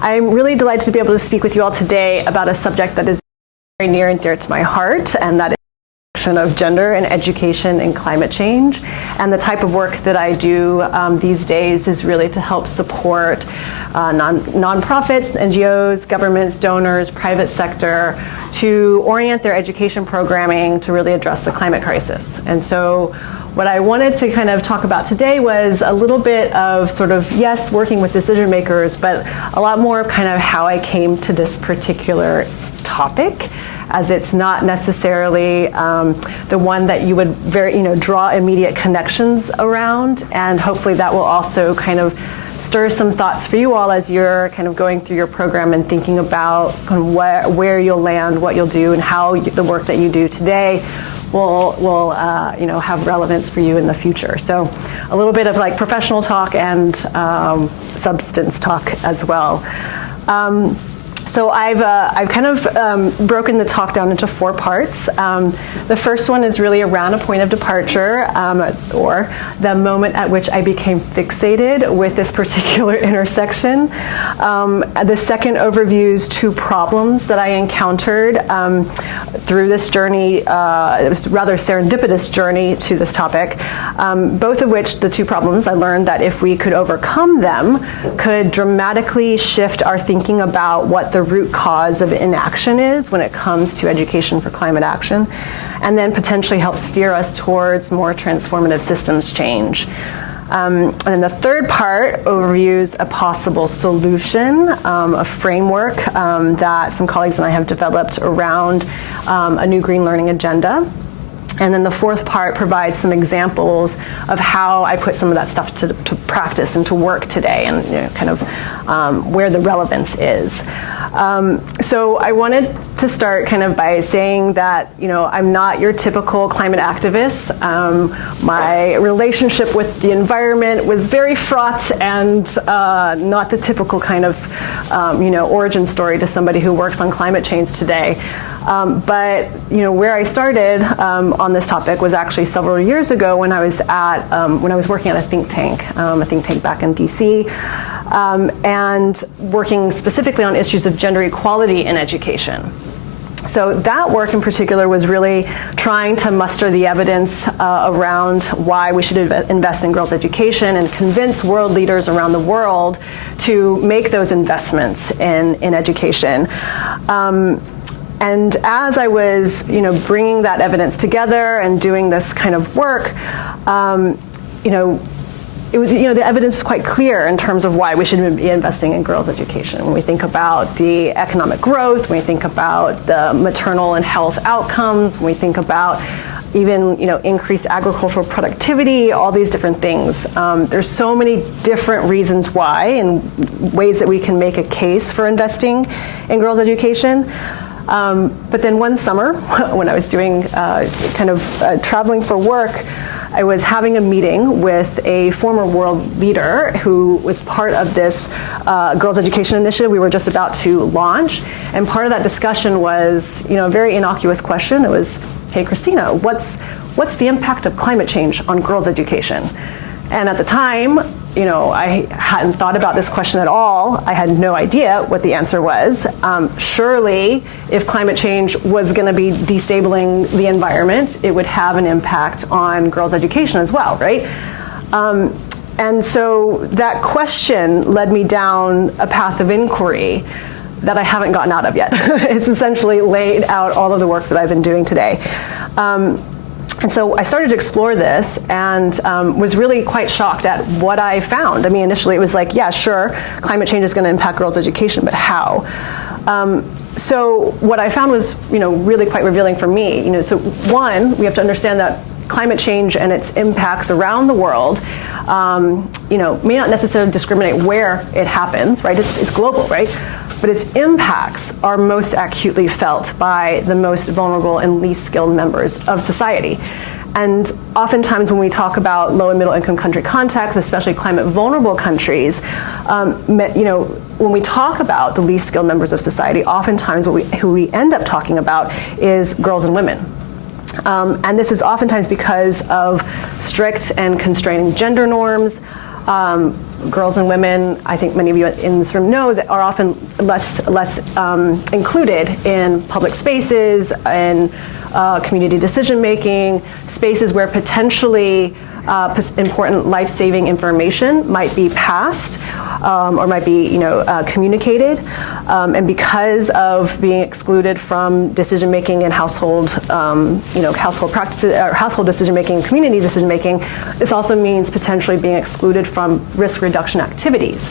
I'm really delighted to be able to speak with you all today about a subject that is very near and dear to my heart, and that is the intersection of gender and education and climate change. And the type of work that I do these days is really to help support nonprofits, NGOs, governments, donors, private sector, to orient their education programming to really address the climate crisis. And so what I wanted to kind of talk about today was a little bit of sort of, yes, working with decision makers, but a lot more of kind of how I came to this particular topic, as it's not necessarily the one that you would draw immediate connections around. And hopefully that will also kind of stir some thoughts for you all as you're kind of going through your program and thinking about kind of where you'll land, what you'll do, and how the work that you do today will have relevance for you in the future. So a little bit of like professional talk and substance talk as well. So I've kind of broken the talk down into 4 parts. The first one is really around a point of departure, or the moment at which I became fixated with this particular intersection. The second overviews 2 problems that I encountered through this journey. It was a rather serendipitous journey to this topic, both of which, the 2 problems, I learned that if we could overcome them, could dramatically shift our thinking about what the root cause of inaction is when it comes to education for climate action, and then potentially help steer us towards more transformative systems change. And then the third part overviews a possible solution, a framework that some colleagues and I have developed around a new green learning agenda. And then the fourth part provides some examples of how I put some of that stuff to practice and to work today, and kind of where the relevance is. So I wanted to start kind of by saying that, I'm not your typical climate activist. My relationship with the environment was very fraught and not the typical kind of, origin story to somebody who works on climate change today. But where I started on this topic was actually several years ago when I was working at a think tank back in DC, and working specifically on issues of gender equality in education. So that work in particular was really trying to muster the evidence around why we should invest in girls' education and convince world leaders around the world to make those investments in education. And as I was, bringing that evidence together and doing this kind of work, it was, the evidence is quite clear in terms of why we should be investing in girls' education. When we think about the economic growth, when we think about the maternal and health outcomes, when we think about even, increased agricultural productivity, all these different things. There's so many different reasons why and ways that we can make a case for investing in girls' education. But then one summer, when I was doing traveling for work, I was having a meeting with a former world leader who was part of this girls' education initiative we were just about to launch. And part of that discussion was, a very innocuous question. It was, hey, Christina, what's the impact of climate change on girls' education? And at the time, I hadn't thought about this question at all. I had no idea what the answer was. Surely, if climate change was going to be destabilizing the environment, it would have an impact on girls' education as well, right? And so that question led me down a path of inquiry that I haven't gotten out of yet. It's essentially laid out all of the work that I've been doing today. And so I started to explore this and was really quite shocked at what I found. I mean, initially it was like, yeah, sure, climate change is going to impact girls' education, but how? So what I found was, really quite revealing for me. So one, we have to understand that climate change and its impacts around the world, may not necessarily discriminate where it happens, right? It's global, right? But its impacts are most acutely felt by the most vulnerable and least skilled members of society. And oftentimes when we talk about low and middle income country contexts, especially climate vulnerable countries, when we talk about the least skilled members of society, oftentimes who we end up talking about is girls and women. And this is oftentimes because of strict and constraining gender norms, girls and women, I think many of you in this room know, that are often less included in public spaces and community decision-making, spaces where potentially important life-saving information might be passed or might be, communicated, and because of being excluded from decision-making and household practices, or household decision-making, community decision-making, this also means potentially being excluded from risk reduction activities.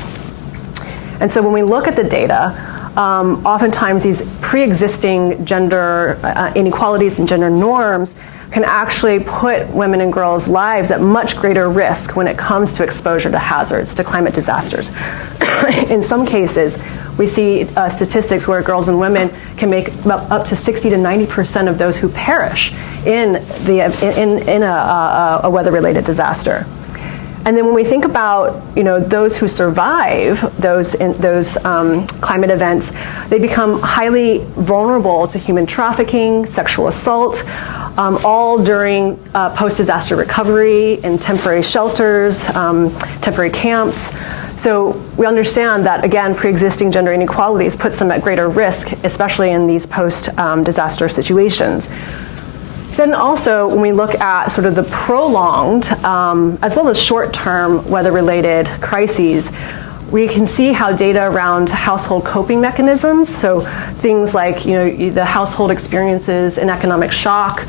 And so when we look at the data, oftentimes these pre-existing gender inequalities and gender norms can actually put women and girls' lives at much greater risk when it comes to exposure to hazards, to climate disasters. In some cases, we see statistics where girls and women can make up to 60 to 90% of those who perish in a weather-related disaster. And then when we think about those who survive those climate events, they become highly vulnerable to human trafficking, sexual assault, all during post-disaster recovery in temporary shelters, temporary camps. So we understand that, again, pre-existing gender inequalities puts them at greater risk, especially in these post-disaster situations. Then also, when we look at sort of the prolonged, as well as short-term weather-related crises, we can see how data around household coping mechanisms, so things like the household experiences in economic shock,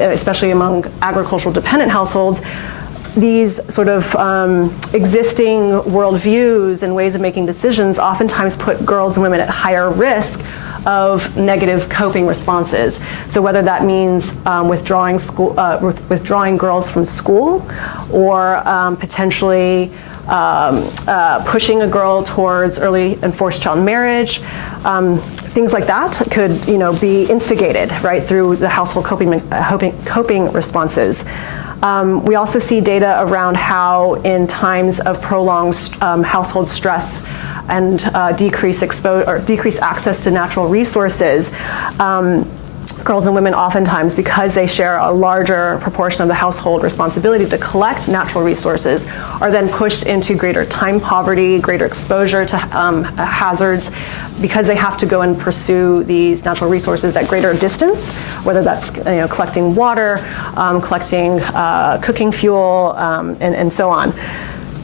especially among agricultural dependent households, these sort of existing worldviews and ways of making decisions oftentimes put girls and women at higher risk of negative coping responses. So whether that means withdrawing girls from school, or potentially pushing a girl towards early and forced child marriage, things like that could be instigated right through the household coping responses. We also see data around how in times of prolonged household stress and decreased access to natural resources, girls and women oftentimes, because they share a larger proportion of the household responsibility to collect natural resources, are then pushed into greater time poverty, greater exposure to hazards, because they have to go and pursue these natural resources at greater distance, whether that's collecting water, collecting cooking fuel, and so on.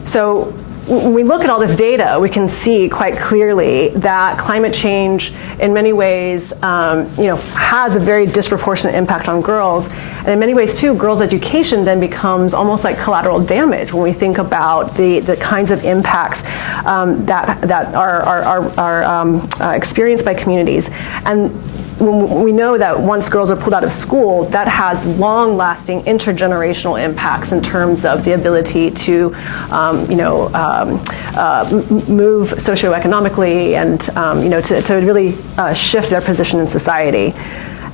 So when we look at all this data, we can see quite clearly that climate change, in many ways, has a very disproportionate impact on girls, and in many ways, too, girls' education then becomes almost like collateral damage when we think about the kinds of impacts that are experienced by communities. And we know that once girls are pulled out of school, that has long-lasting intergenerational impacts in terms of the ability to, move socioeconomically and, to really shift their position in society.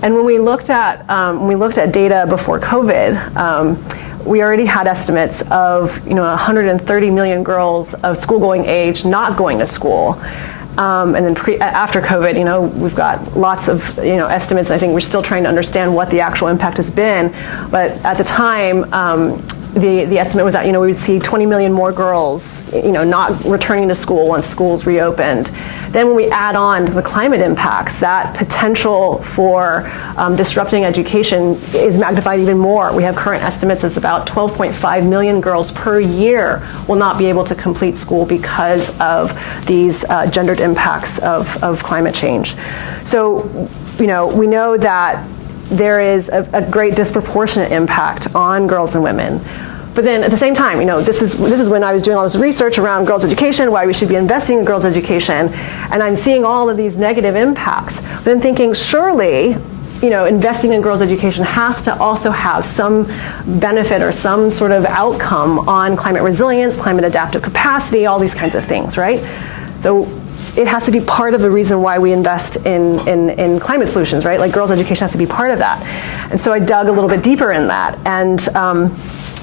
And when we looked at data before COVID, we already had estimates of 130 million girls of school-going age not going to school. And then after COVID, we've got lots of estimates. I think we're still trying to understand what the actual impact has been. But at the time, the estimate was that we would see 20 million more girls not returning to school once schools reopened. Then when we add on the climate impacts, that potential for disrupting education is magnified even more. We have current estimates as about 12.5 million girls per year will not be able to complete school because of these gendered impacts of climate change. So, we know that there is a great disproportionate impact on girls and women. But then at the same time, this is when I was doing all this research around girls' education, why we should be investing in girls' education, and I'm seeing all of these negative impacts. Then thinking, surely, investing in girls' education has to also have some benefit or some sort of outcome on climate resilience, climate adaptive capacity, all these kinds of things, right? So it has to be part of the reason why we invest in climate solutions, right? Like girls' education has to be part of that. And so I dug a little bit deeper in that, and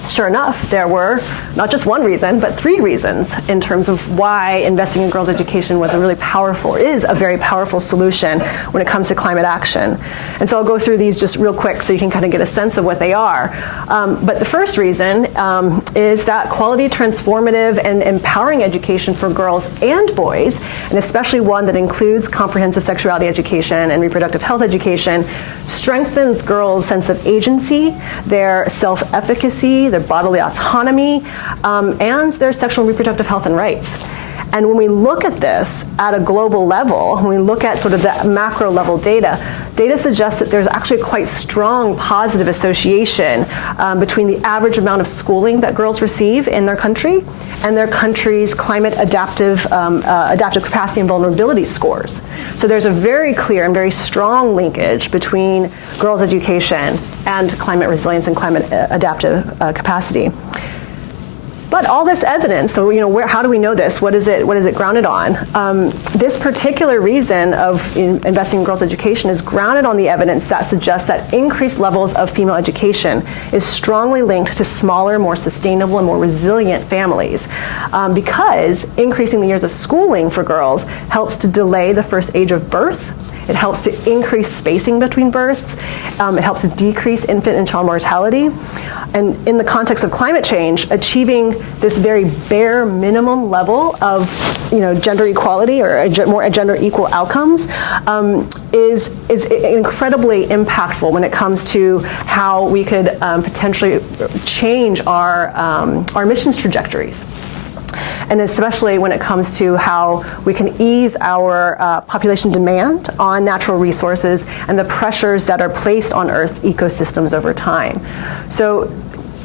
sure enough, there were not just one reason, but 3 reasons in terms of why investing in girls' education is a very powerful solution when it comes to climate action. And so I'll go through these just real quick so you can kind of get a sense of what they are. But the first reason is that quality, transformative, and empowering education for girls and boys, and especially one that includes comprehensive sexuality education and reproductive health education, strengthens girls' sense of agency, their self-efficacy, their bodily autonomy, and their sexual and reproductive health and rights. And when we look at this at a global level, when we look at sort of the macro level data suggests that there's actually a quite strong positive association between the average amount of schooling that girls receive in their country and their country's climate adaptive capacity and vulnerability scores. So there's a very clear and very strong linkage between girls' education and climate resilience and climate adaptive capacity. But all this evidence, so how do we know this? What is it grounded on? This particular reason of investing in girls' education is grounded on the evidence that suggests that increased levels of female education is strongly linked to smaller, more sustainable, and more resilient families. Because increasing the years of schooling for girls helps to delay the first age of birth. It helps to increase spacing between births. It helps to decrease infant and child mortality. And in the context of climate change, achieving this very bare minimum level of gender equality or more gender equal outcomes is incredibly impactful when it comes to how we could potentially change our emissions trajectories. And especially when it comes to how we can ease our population demand on natural resources and the pressures that are placed on Earth's ecosystems over time. So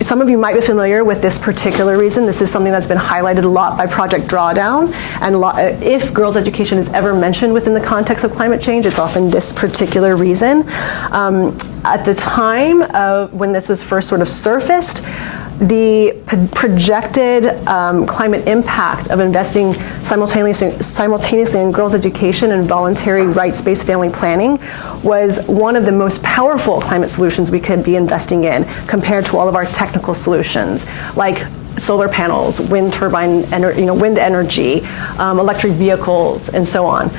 some of you might be familiar with this particular reason. This is something that's been highlighted a lot by Project Drawdown. And if girls' education is ever mentioned within the context of climate change, it's often this particular reason. At the time when this was first sort of surfaced, the projected climate impact of investing simultaneously in girls' education and voluntary rights-based family planning was one of the most powerful climate solutions we could be investing in compared to all of our technical solutions, like solar panels, wind energy, electric vehicles, and so on.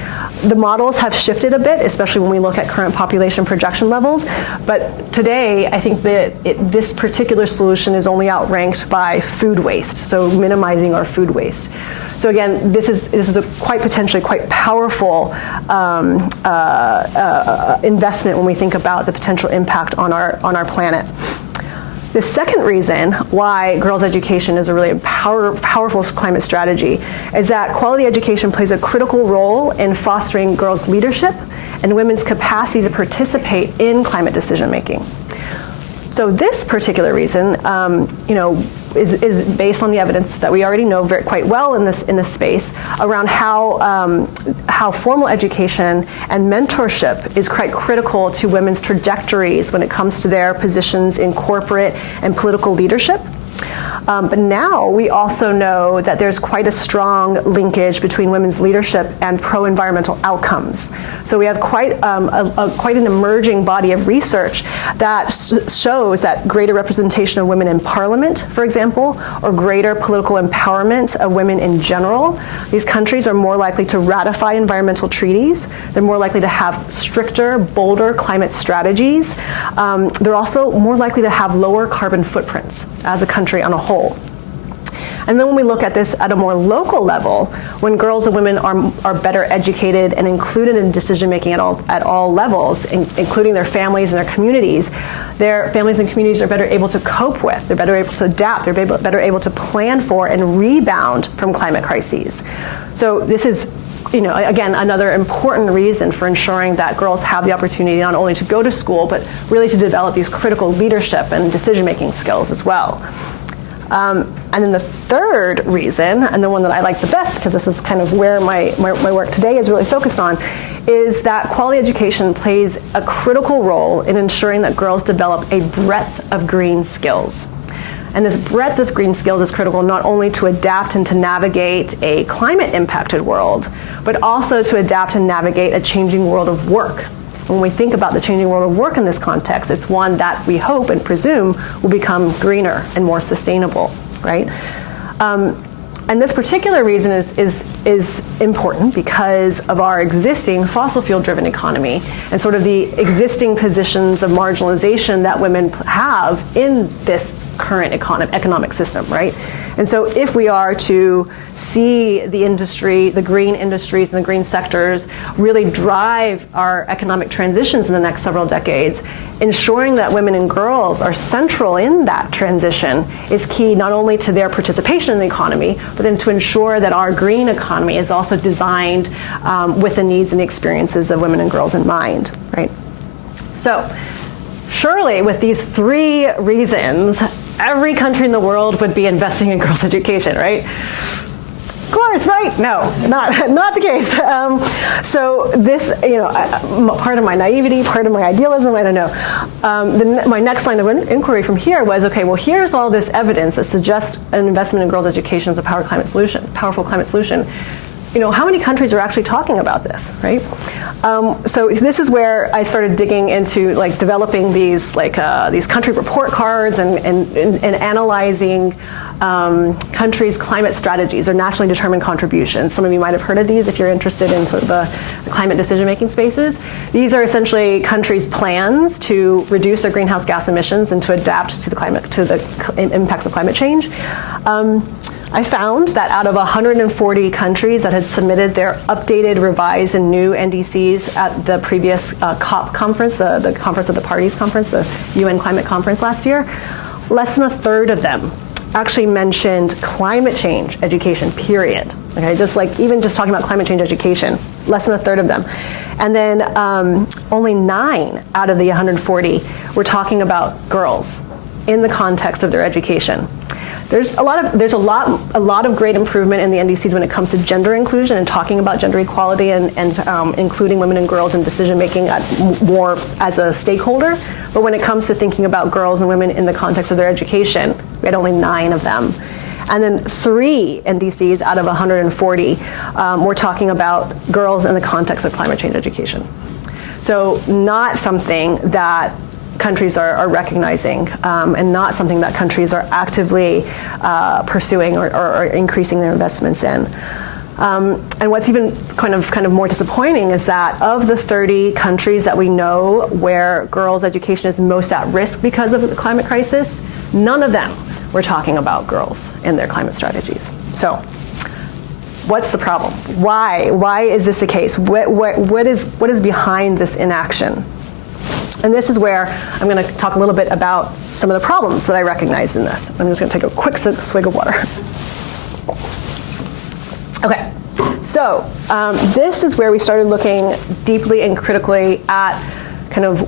The models have shifted a bit, especially when we look at current population projection levels. But today, I think that this particular solution is only outranked by food waste, so minimizing our food waste. So again, this is a potentially quite powerful investment when we think about the potential impact on our planet. The second reason why girls' education is a really powerful climate strategy is that quality education plays a critical role in fostering girls' leadership and women's capacity to participate in climate decision making. So this particular reason, is based on the evidence that we already know quite well in this space around how formal education and mentorship is quite critical to women's trajectories when it comes to their positions in corporate and political leadership. But now we also know that there's quite a strong linkage between women's leadership and pro-environmental outcomes. So we have quite an emerging body of research that shows that greater representation of women in parliament, for example, or greater political empowerment of women in general, these countries are more likely to ratify environmental treaties. They're more likely to have stricter, bolder climate strategies. They're also more likely to have lower carbon footprints as a country on a whole. And then when we look at this at a more local level, when girls and women are better educated and included in decision making at all levels, including their families and their families and communities are better able to cope with, they're better able to adapt, they're better able to plan for and rebound from climate crises. So this is, again, another important reason for ensuring that girls have the opportunity not only to go to school, but really to develop these critical leadership and decision making skills as well. And then the third reason, and the one that I like the best, because this is kind of where my work today is really focused on, is that quality education plays a critical role in ensuring that girls develop a breadth of green skills. And this breadth of green skills is critical not only to adapt and to navigate a climate-impacted world, but also to adapt and navigate a changing world of work. When we think about the changing world of work in this context, it's one that we hope and presume will become greener and more sustainable, right? And this particular reason is important because of our existing fossil fuel-driven economy and sort of the existing positions of marginalization that women have in this current economic system, right? And so if we are to see the industry, the green industries and the green sectors really drive our economic transitions in the next several decades, ensuring that women and girls are central in that transition is key not only to their participation in the economy, but then to ensure that our green economy is also designed with the needs and the experiences of women and girls in mind, right? So surely with these three reasons, every country in the world would be investing in girls' education, right? Of course, right? No, not the case. So this, part of my naivety, part of my idealism, I don't know. My next line of inquiry from here was, okay, well, here's all this evidence that suggests an investment in girls' education is a powerful climate solution. How many countries are actually talking about this, right? So this is where I started digging into developing these country report cards and analyzing countries' climate strategies or nationally determined contributions. Some of you might have heard of these if you're interested in sort of the climate decision-making spaces. These are essentially countries' plans to reduce their greenhouse gas emissions and to adapt to the impacts of climate change. I found that out of 140 countries that had submitted their updated, revised, and new NDCs at the previous COP conference, the Conference of the Parties conference, the UN climate conference last year, less than a third of them actually mentioned climate change education, period. Okay, even just talking about climate change education, less than a third of them. And then only 9 out of the 140 were talking about girls in the context of their education. There's a lot of great improvement in the NDCs when it comes to gender inclusion and talking about gender equality and including women and girls in decision making more as a stakeholder. But when it comes to thinking about girls and women in the context of their education, we had only 9 of them. And then 3 NDCs out of 140 were talking about girls in the context of climate change education. So not something that countries are recognizing, and not something that countries are actively pursuing or increasing their investments in. And what's even kind of more disappointing is that of the 30 countries that we know where girls' education is most at risk because of the climate crisis, none of them were talking about girls in their climate strategies. So what's the problem? Why is this the case? What is behind this inaction? And this is where I'm going to talk a little bit about some of the problems that I recognized in this. I'm just going to take a quick swig of water. Okay, so this is where we started looking deeply and critically at kind of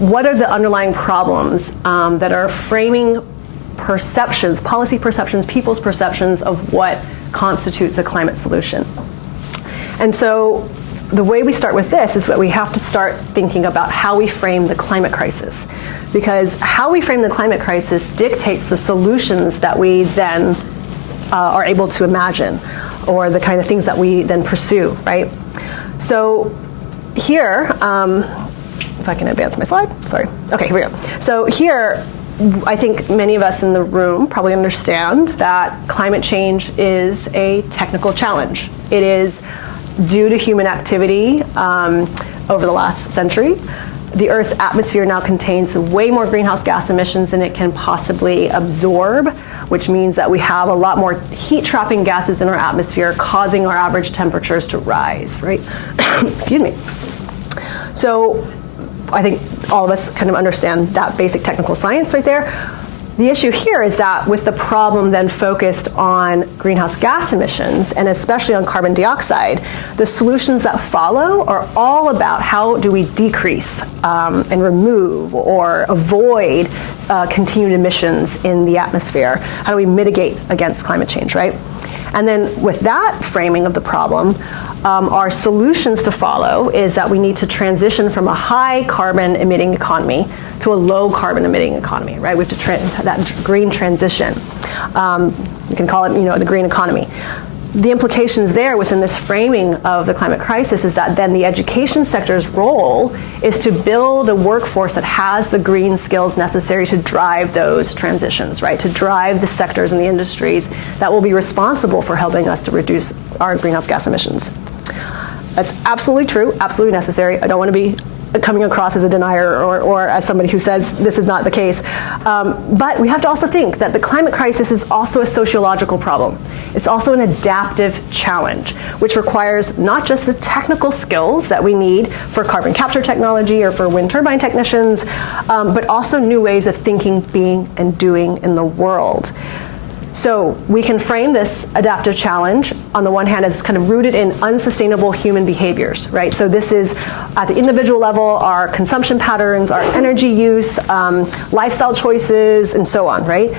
what are the underlying problems that are framing perceptions, policy perceptions, people's perceptions of what constitutes a climate solution. And so the way we start with this is that we have to start thinking about how we frame the climate crisis. Because how we frame the climate crisis dictates the solutions that we then are able to imagine, or the kind of things that we then pursue, right? So here, if I can advance my slide, sorry. Okay, here we go. So here, I think many of us in the room probably understand that climate change is a technical challenge. It is due to human activity over the last century. The Earth's atmosphere now contains way more greenhouse gas emissions than it can possibly absorb, which means that we have a lot more heat-trapping gases in our atmosphere, causing our average temperatures to rise, right? Excuse me. So I think all of us kind of understand that basic technical science right there. The issue here is that with the problem then focused on greenhouse gas emissions, and especially on carbon dioxide, the solutions that follow are all about how do we decrease and remove or avoid continued emissions in the atmosphere? How do we mitigate against climate change, right? And then with that framing of the problem, our solutions to follow is that we need to transition from a high carbon emitting economy to a low carbon emitting economy, right? We have to that green transition. You can call it, the green economy. the implications there within this framing of the climate crisis is that then the education sector's role is to build a workforce that has the green skills necessary to drive those transitions, right? To drive the sectors and the industries that will be responsible for helping us to reduce our greenhouse gas emissions. That's absolutely true, absolutely necessary. I don't want to be coming across as a denier or as somebody who says this is not the case. But we have to also think that the climate crisis is also a sociological problem. It's also an adaptive challenge, which requires not just the technical skills that we need for carbon capture technology or for wind turbine technicians, but also new ways of thinking, being, and doing in the world. So we can frame this adaptive challenge on the one hand as kind of rooted in unsustainable human behaviors, right? So this is at the individual level, our consumption patterns, our energy use, lifestyle choices, and so on, right?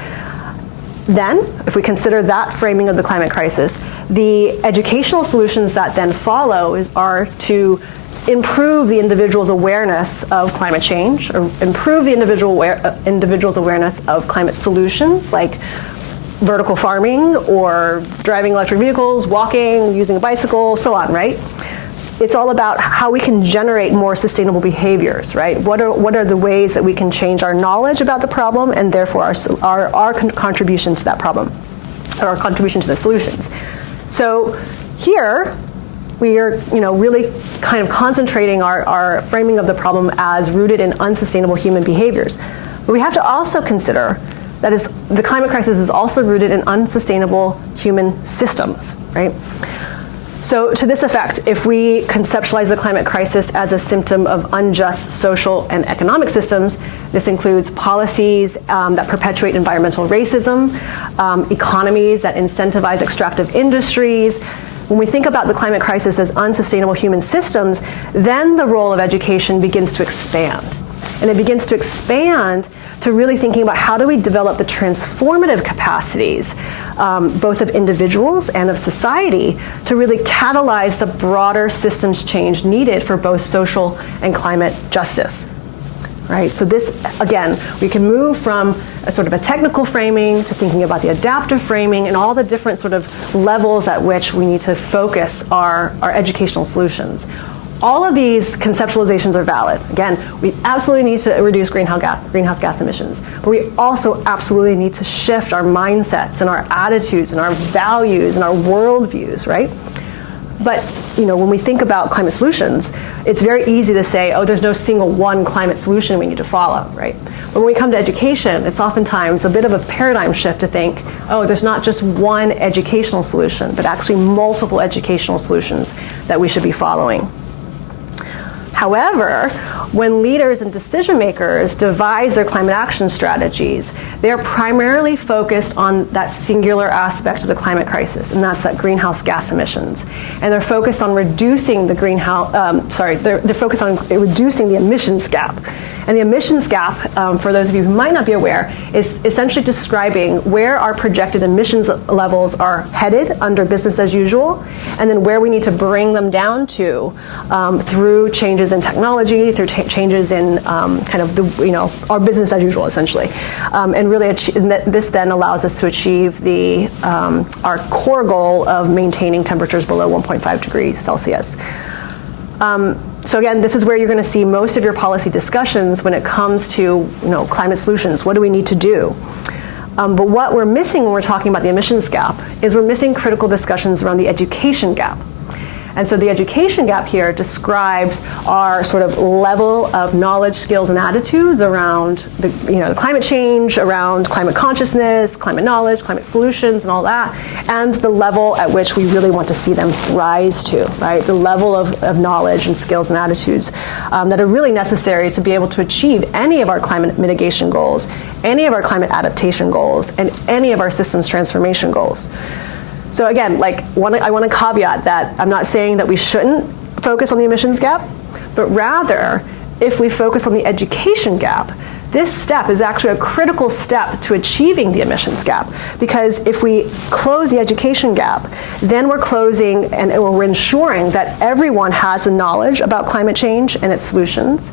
Then, if we consider that framing of the climate crisis, the educational solutions that then follow are to improve the individual's awareness of climate change, or improve the individual's awareness of climate solutions, like vertical farming or driving electric vehicles, walking, using a bicycle, so on, right? It's all about how we can generate more sustainable behaviors, right? What are the ways that we can change our knowledge about the problem and therefore our contribution to that problem, or our contribution to the solutions. So here, we are really kind of concentrating our framing of the problem as rooted in unsustainable human behaviors. But we have to also consider that the climate crisis is also rooted in unsustainable human systems, right? So to this effect, if we conceptualize the climate crisis as a symptom of unjust social and economic systems, this includes policies that perpetuate environmental racism, economies that incentivize extractive industries. When we think about the climate crisis as unsustainable human systems, then the role of education begins to expand. And it begins to expand to really thinking about how do we develop the transformative capacities, both of individuals and of society, to really catalyze the broader systems change needed for both social and climate justice. Right? So this, again, we can move from a sort of a technical framing to thinking about the adaptive framing and all the different sort of levels at which we need to focus our educational solutions. All of these conceptualizations are valid. Again, we absolutely need to reduce greenhouse gas emissions, but we also absolutely need to shift our mindsets and our attitudes and our values and our worldviews, right? But when we think about climate solutions, it's very easy to say, oh, there's no single one climate solution we need to follow, right? But when we come to education, it's oftentimes a bit of a paradigm shift to think, oh, there's not just one educational solution, but actually multiple educational solutions that we should be following. However, when leaders and decision makers devise their climate action strategies, they are primarily focused on that singular aspect of the climate crisis, and that's that greenhouse gas emissions. And they're focused on reducing the they're focused on reducing the emissions gap. And the emissions gap, for those of you who might not be aware, is essentially describing where our projected emissions levels are headed under business as usual, and then where we need to bring them down to through changes in technology, through changes in kind of our business as usual, essentially. And really, this then allows us to achieve our core goal of maintaining temperatures below 1.5 degrees Celsius. So again, this is where you're going to see most of your policy discussions when it comes to climate solutions. What do we need to do? But what we're missing when we're talking about the emissions gap is we're missing critical discussions around the education gap. And so the education gap here describes our sort of level of knowledge, skills, and attitudes around the climate change, around climate consciousness, climate knowledge, climate solutions, and all that, and the level at which we really want to see them rise to, right? The level of knowledge and skills and attitudes that are really necessary to be able to achieve any of our climate mitigation goals, any of our climate adaptation goals, and any of our systems transformation goals. So again, I want to caveat that I'm not saying that we shouldn't focus on the emissions gap, but rather, if we focus on the education gap, this step is actually a critical step to achieving the emissions gap. Because if we close the education gap, then we're closing and we're ensuring that everyone has the knowledge about climate change and its solutions.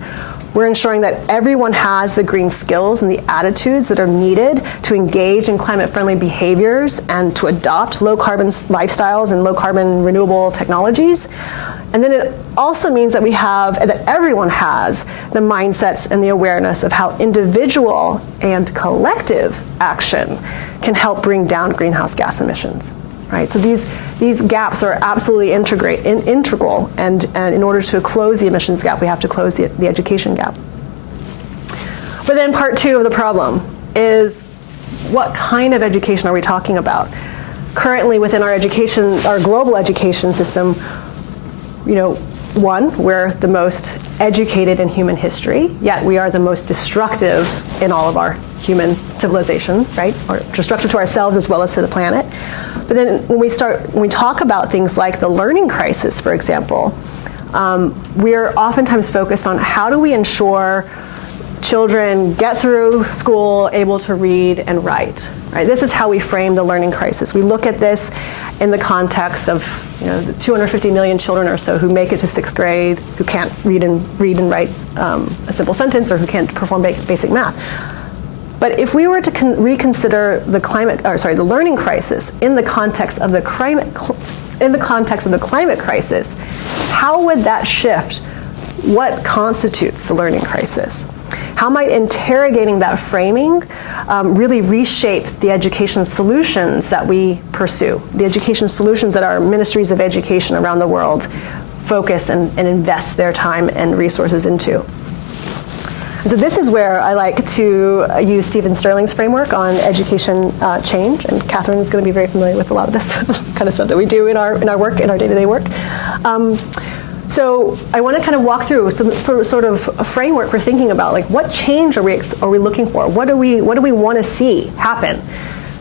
We're ensuring that everyone has the green skills and the attitudes that are needed to engage in climate-friendly behaviors and to adopt low-carbon lifestyles and low-carbon renewable technologies. And then it also means that that everyone has the mindsets and the awareness of how individual and collective action can help bring down greenhouse gas emissions. Right, so these gaps are absolutely integral, and in order to close the emissions gap, we have to close the education gap. But then part two of the problem is, what kind of education are we talking about? Currently within our global education system, we're the most educated in human history, yet we are the most destructive in all of our human civilization, right? Or destructive to ourselves as well as to the planet. But then when we talk about things like the learning crisis, for example, we're oftentimes focused on how do we ensure children get through school able to read and write, right? This is how we frame the learning crisis. We look at this in the context of the 250 million children or so who make it to 6th grade, who can't read and write a simple sentence, or who can't perform basic math. But if we were to reconsider the learning crisis in the context of the climate crisis, how would that shift what constitutes the learning crisis? How might interrogating that framing really reshape the education solutions that we pursue, the education solutions that our ministries of education around the world focus and invest their time and resources into? And so this is where I like to use Stephen Sterling's framework on education change, and Catherine is going to be very familiar with a lot of this kind of stuff that we do in our work, in our day-to-day work. So I want to kind of walk through some sort of a framework for thinking about, like, what change are we looking for? What do we want to see happen?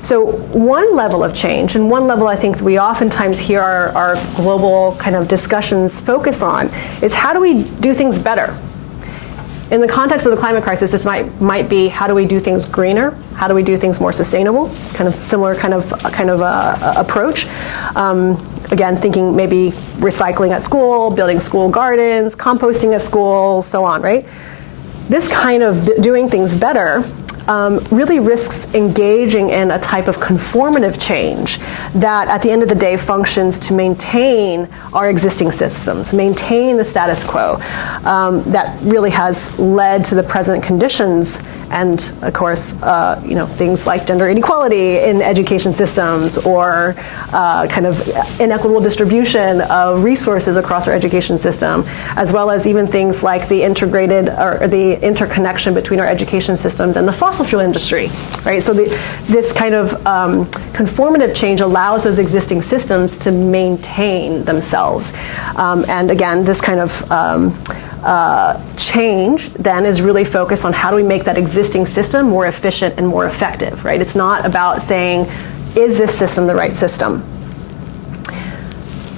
So one level of change, and one level I think that we oftentimes hear our global kind of discussions focus on, is how do we do things better? In the context of the climate crisis, this might be, how do we do things greener? How do we do things more sustainable? It's kind of similar kind of approach. Again, thinking maybe recycling at school, building school gardens, composting at school, so on, right? This kind of doing things better really risks engaging in a type of conformative change that at the end of the day functions to maintain our existing systems, maintain the status quo that really has led to the present conditions, and of course things like gender inequality in education systems, or kind of inequitable distribution of resources across our education system, as well as even things like the interconnection between our education systems and the fossil fuel industry, right? So this kind of conformative change allows those existing systems to maintain themselves. And again, this kind of change then is really focused on how do we make that existing system more efficient and more effective, right? It's not about saying, is this system the right system?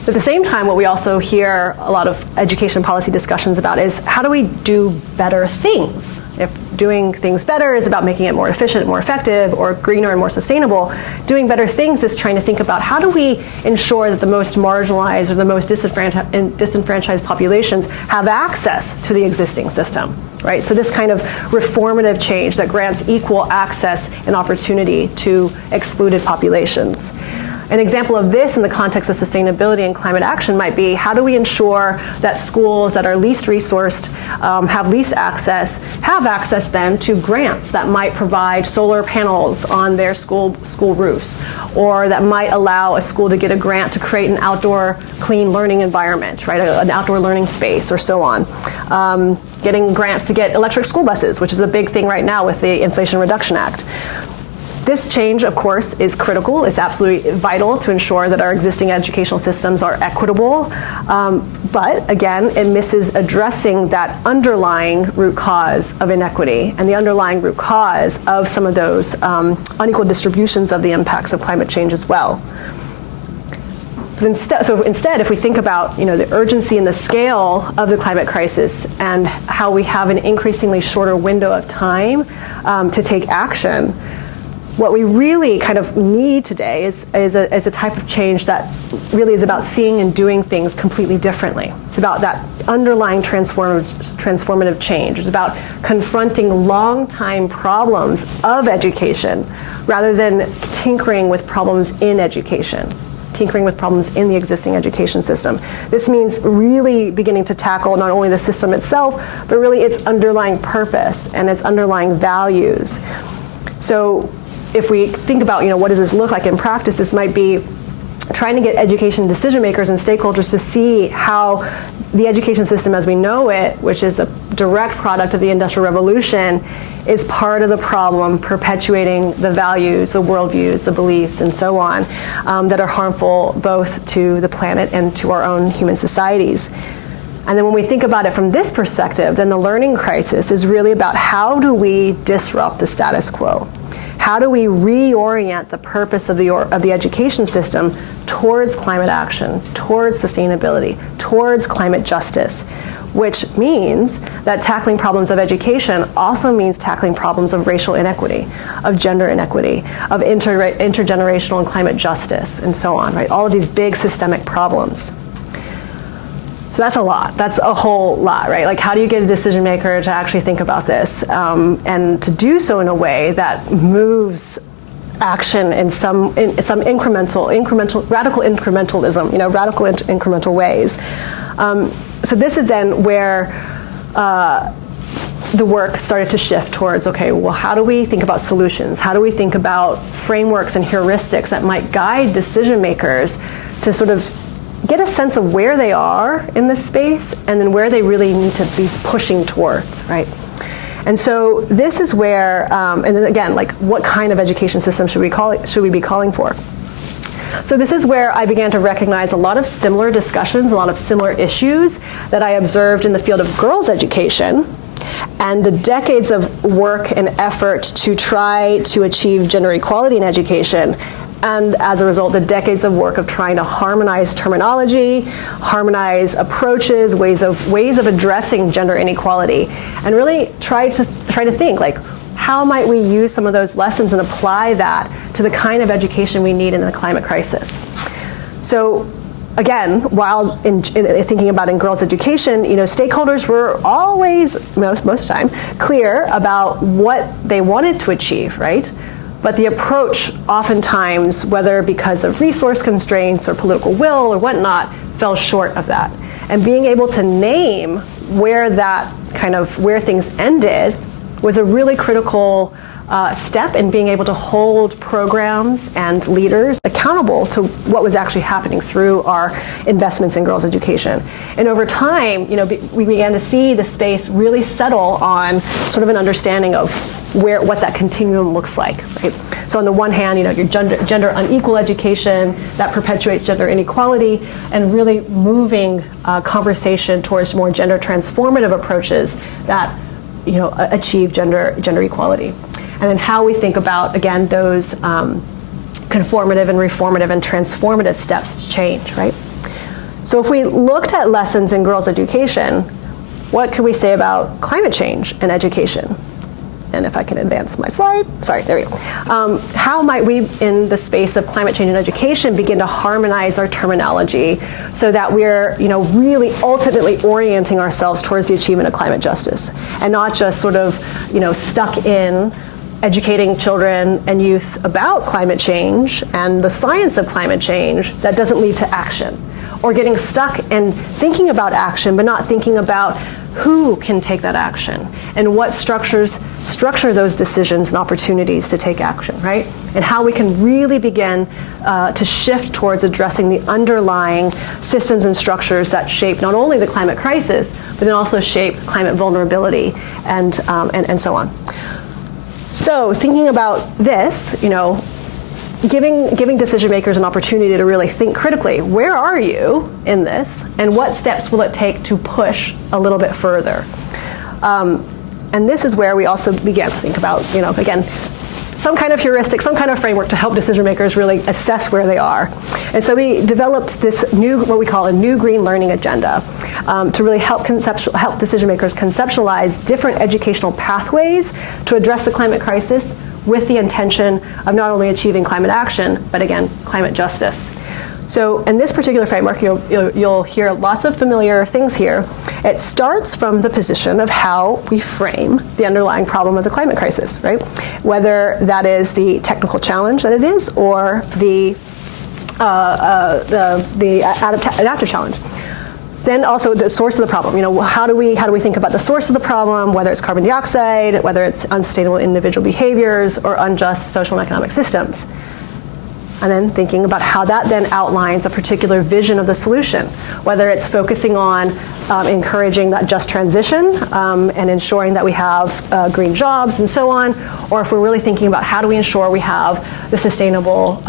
At the same time, what we also hear a lot of education policy discussions about is, how do we do better things? If doing things better is about making it more efficient, more effective, or greener and more sustainable, doing better things is trying to think about, how do we ensure that the most marginalized or the most disenfranchised populations have access to the existing system, right? So this kind of reformative change that grants equal access and opportunity to excluded populations. An example of this in the context of sustainability and climate action might be, how do we ensure that schools that are least resourced, have least access, have access then to grants that might provide solar panels on their school roofs, or that might allow a school to get a grant to create an outdoor clean learning environment, right? An outdoor learning space, or so on. Getting grants to get electric school buses, which is a big thing right now with the Inflation Reduction Act. This change, of course, is critical. It's absolutely vital to ensure that our existing educational systems are equitable. But again, it misses addressing that underlying root cause of inequity and the underlying root cause of some of those unequal distributions of the impacts of climate change as well. But instead, if we think about the urgency and the scale of the climate crisis and how we have an increasingly shorter window of time to take action, What we really kind of need today is a type of change that really is about seeing and doing things completely differently. It's about that underlying transformative change. It's about confronting long-time problems of education rather than tinkering with problems in education, tinkering with problems in the existing education system. This means really beginning to tackle not only the system itself, but really its underlying purpose and its underlying values. So if we think about, what does this look like in practice, this might be trying to get education decision makers and stakeholders to see how the education system as we know it, which is a direct product of the Industrial Revolution, is part of the problem perpetuating the values, the worldviews, the beliefs, and so on, that are harmful both to the planet and to our own human societies. And then when we think about it from this perspective, then the learning crisis is really about how do we disrupt the status quo? How do we reorient the purpose of the education system towards climate action, towards sustainability, towards climate justice, which means that tackling problems of education also means tackling problems of racial inequity, of gender inequity, of intergenerational and climate justice, and so on, right? All of these big systemic problems. So that's a lot. That's a whole lot, right? Like, how do you get a decision maker to actually think about this and to do so in a way that moves action in some incremental, radical incrementalism, radical incremental ways. So this is then where the work started to shift towards, okay, well, how do we think about solutions? How do we think about frameworks and heuristics that might guide decision makers to sort of get a sense of where they are in this space and then where they really need to be pushing towards, right? And so this is where, and then again, like, what kind of education system should we be calling for? So this is where I began to recognize a lot of similar discussions, a lot of similar issues that I observed in the field of girls' education, and the decades of work and effort to try to achieve gender equality in education. And as a result, the decades of work of trying to harmonize terminology, harmonize approaches, ways of addressing gender inequality, and really try to think, like, how might we use some of those lessons and apply that to the kind of education we need in the climate crisis? So again, while in thinking about in girls' education, stakeholders were always, most of the time, clear about what they wanted to achieve, right? But the approach oftentimes, whether because of resource constraints or political will or whatnot, fell short of that. And being able to name where things ended was a really critical step in being able to hold programs and leaders accountable to what was actually happening through our investments in girls' education. And over time, we began to see the space really settle on sort of an understanding of what that continuum looks like, right? So on the one hand, your gender unequal education that perpetuates gender inequality, and really moving conversation towards more gender transformative approaches that achieve gender equality. And then how we think about, again, those conformative and reformative and transformative steps to change, right? So if we looked at lessons in girls' education, what could we say about climate change and education? And if I can advance my slide, sorry, there we go. How might we, in the space of climate change and education, begin to harmonize our terminology so that we're, really ultimately orienting ourselves towards the achievement of climate justice, and not just sort of, stuck in educating children and youth about climate change and the science of climate change that doesn't lead to action, or getting stuck in thinking about action but not thinking about who can take that action and what structure those decisions and opportunities to take action, right? And how we can really begin to shift towards addressing the underlying systems and structures that shape not only the climate crisis, but then also shape climate vulnerability and so on. So thinking about this, giving decision makers an opportunity to really think critically, where are you in this, and what steps will it take to push a little bit further? And this is where we also began to think about, again, some kind of heuristic, some kind of framework to help decision makers really assess where they are. And so we developed this what we call a new green learning agenda to really help decision makers conceptualize different educational pathways to address the climate crisis with the intention of not only achieving climate action, but again, climate justice. So in this particular framework, you'll hear lots of familiar things here. It starts from the position of how we frame the underlying problem of the climate crisis, right? Whether that is the technical challenge that it is, or the adaptive challenge. Then also the source of the problem. How do we think about the source of the problem, whether it's carbon dioxide, whether it's unsustainable individual behaviors, or unjust social and economic systems. And then thinking about how that then outlines a particular vision of the solution, whether it's focusing on encouraging that just transition and ensuring that we have green jobs and so on, or if we're really thinking about how do we ensure we have the sustainable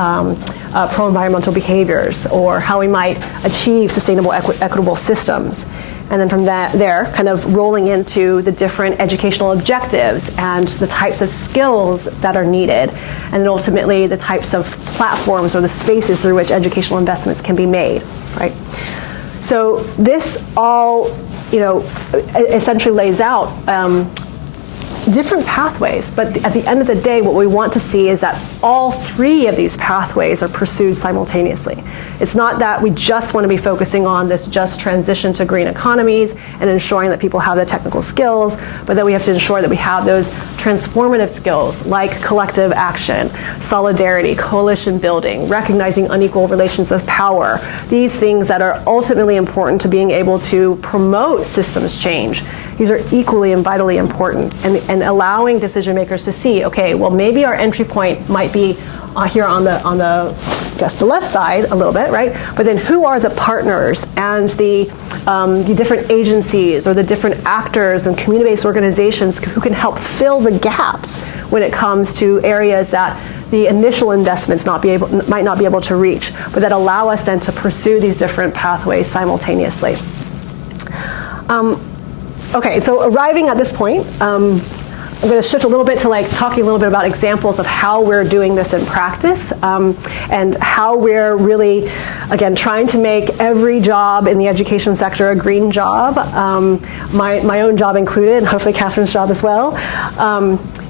pro-environmental behaviors, or how we might achieve sustainable equitable systems. And then from there, kind of rolling into the different educational objectives and the types of skills that are needed, and then ultimately the types of platforms or the spaces through which educational investments can be made, right? So this all, essentially lays out different pathways, but at the end of the day, what we want to see is that all three of these pathways are pursued simultaneously. It's not that we just want to be focusing on this just transition to green economies and ensuring that people have the technical skills, but that we have to ensure that we have those transformative skills like collective action, solidarity, coalition building, recognizing unequal relations of power, these things that are ultimately important to being able to promote systems change. These are equally and vitally important, and allowing decision makers to see, okay, well, maybe our entry point might be here on the left side a little bit, right? But then who are the partners and the different agencies or the different actors and community-based organizations who can help fill the gaps when it comes to areas that the initial investments might not be able to reach, but that allow us then to pursue these different pathways simultaneously. Okay, so arriving at this point, I'm going to shift a little bit to talking a little bit about examples of how we're doing this in practice, and how we're really, again, trying to make every job in the education sector a green job, my own job included, and hopefully Catherine's job as well.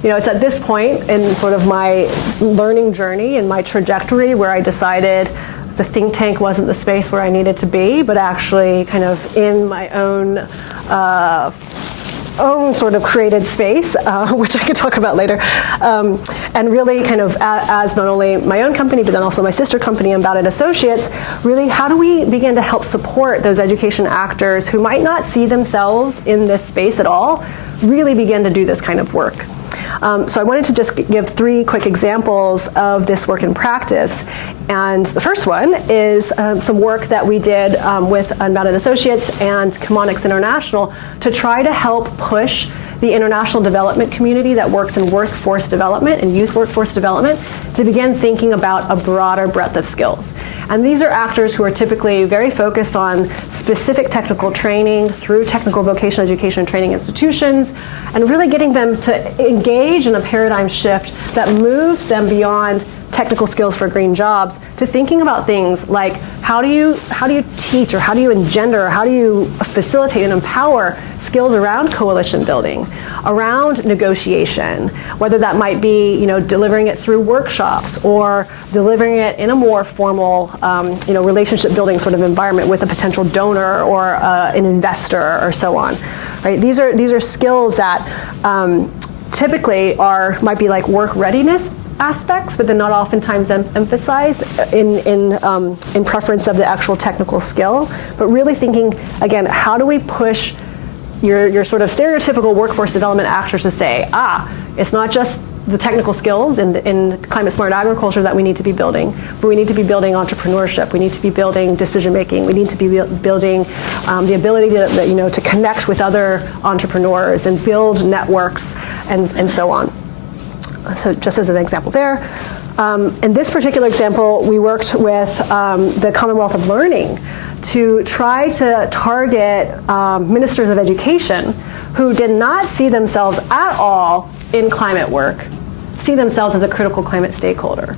It's at this point in sort of my learning journey and my trajectory where I decided the think tank wasn't the space where I needed to be, but actually kind of in my own sort of created space, which I could talk about later, and really kind of as not only my own company, but then also my sister company, Unbounded Associates, really how do we begin to help support those education actors who might not see themselves in this space at all, really begin to do this kind of work. So I wanted to just give 3 quick examples of this work in practice. And the first one is some work that we did with Unbounded Associates and Chemonics International to try to help push the international development community that works in workforce development and youth workforce development to begin thinking about a broader breadth of skills. And these are actors who are typically very focused on specific technical training through technical vocational education and training institutions, and really getting them to engage in a paradigm shift that moves them beyond technical skills for green jobs to thinking about things like how do you teach, or how do you engender, or how do you facilitate and empower skills around coalition building, around negotiation, whether that might be delivering it through workshops or delivering it in a more formal relationship building sort of environment with a potential donor or an investor or so on. Right? These are skills that typically might be like work readiness aspects, but they're not oftentimes emphasized in preference of the actual technical skill. But really thinking, again, how do we push your sort of stereotypical workforce development actors to say, it's not just the technical skills in climate smart agriculture that we need to be building, but we need to be building entrepreneurship, we need to be building decision making, we need to be building the ability to connect with other entrepreneurs and build networks and so on. So just as an example there. In this particular example, we worked with the Commonwealth of Learning to try to target ministers of education who did not see themselves at all in climate work, see themselves as a critical climate stakeholder.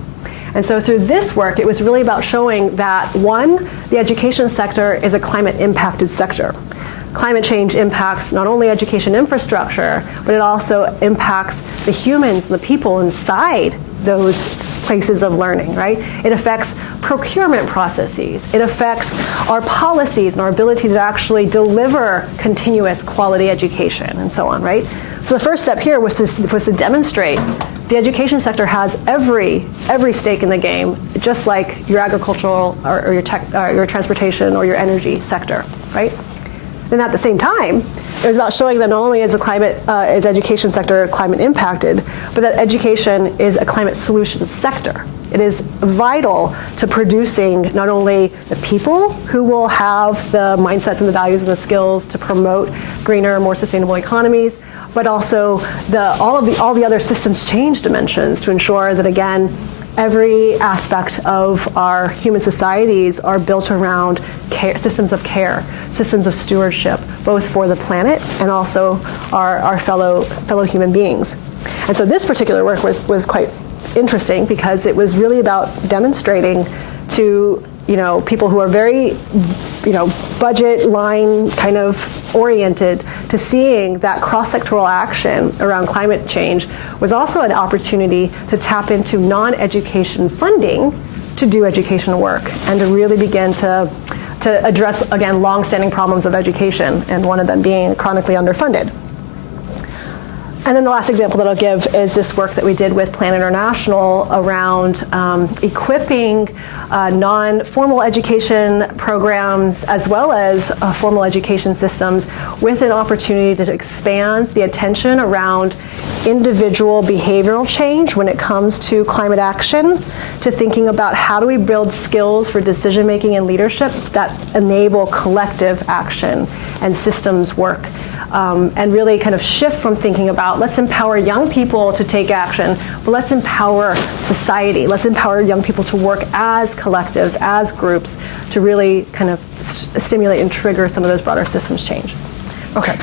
And so through this work, it was really about showing that, one, the education sector is a climate impacted sector. climate change impacts not only education infrastructure, but it also impacts the humans, the people inside those places of learning, right? It affects procurement processes. It affects our policies and our ability to actually deliver continuous quality education and so on, right? So the first step here was to demonstrate the education sector has every stake in the game, just like your agricultural or your tech, your transportation or your energy sector, right? And at the same time, it was about showing that not only is is education sector climate impacted, but that education is a climate solutions sector. It is vital to producing not only the people who will have the mindsets and the values and the skills to promote greener, more sustainable economies, but also all the other systems change dimensions to ensure that, again, every aspect of our human societies are built around systems of care, systems of stewardship, both for the planet and also our fellow human beings. And so this particular work was quite interesting because it was really about demonstrating to people who are very budget line kind of oriented to seeing that cross-sectoral action around climate change was also an opportunity to tap into non-education funding to do educational work and to really begin to address, again, long-standing problems of education, and one of them being chronically underfunded. And then the last example that I'll give is this work that we did with Plan International around equipping non-formal education programs as well as formal education systems with an opportunity to expand the attention around individual behavioral change when it comes to climate action, to thinking about how do we build skills for decision making and leadership that enable collective action and systems work. And really kind of shift from thinking about let's empower young people to take action, but let's empower society. Let's empower young people to work as collectives, as groups, to really kind of stimulate and trigger some of those broader systems change. Okay.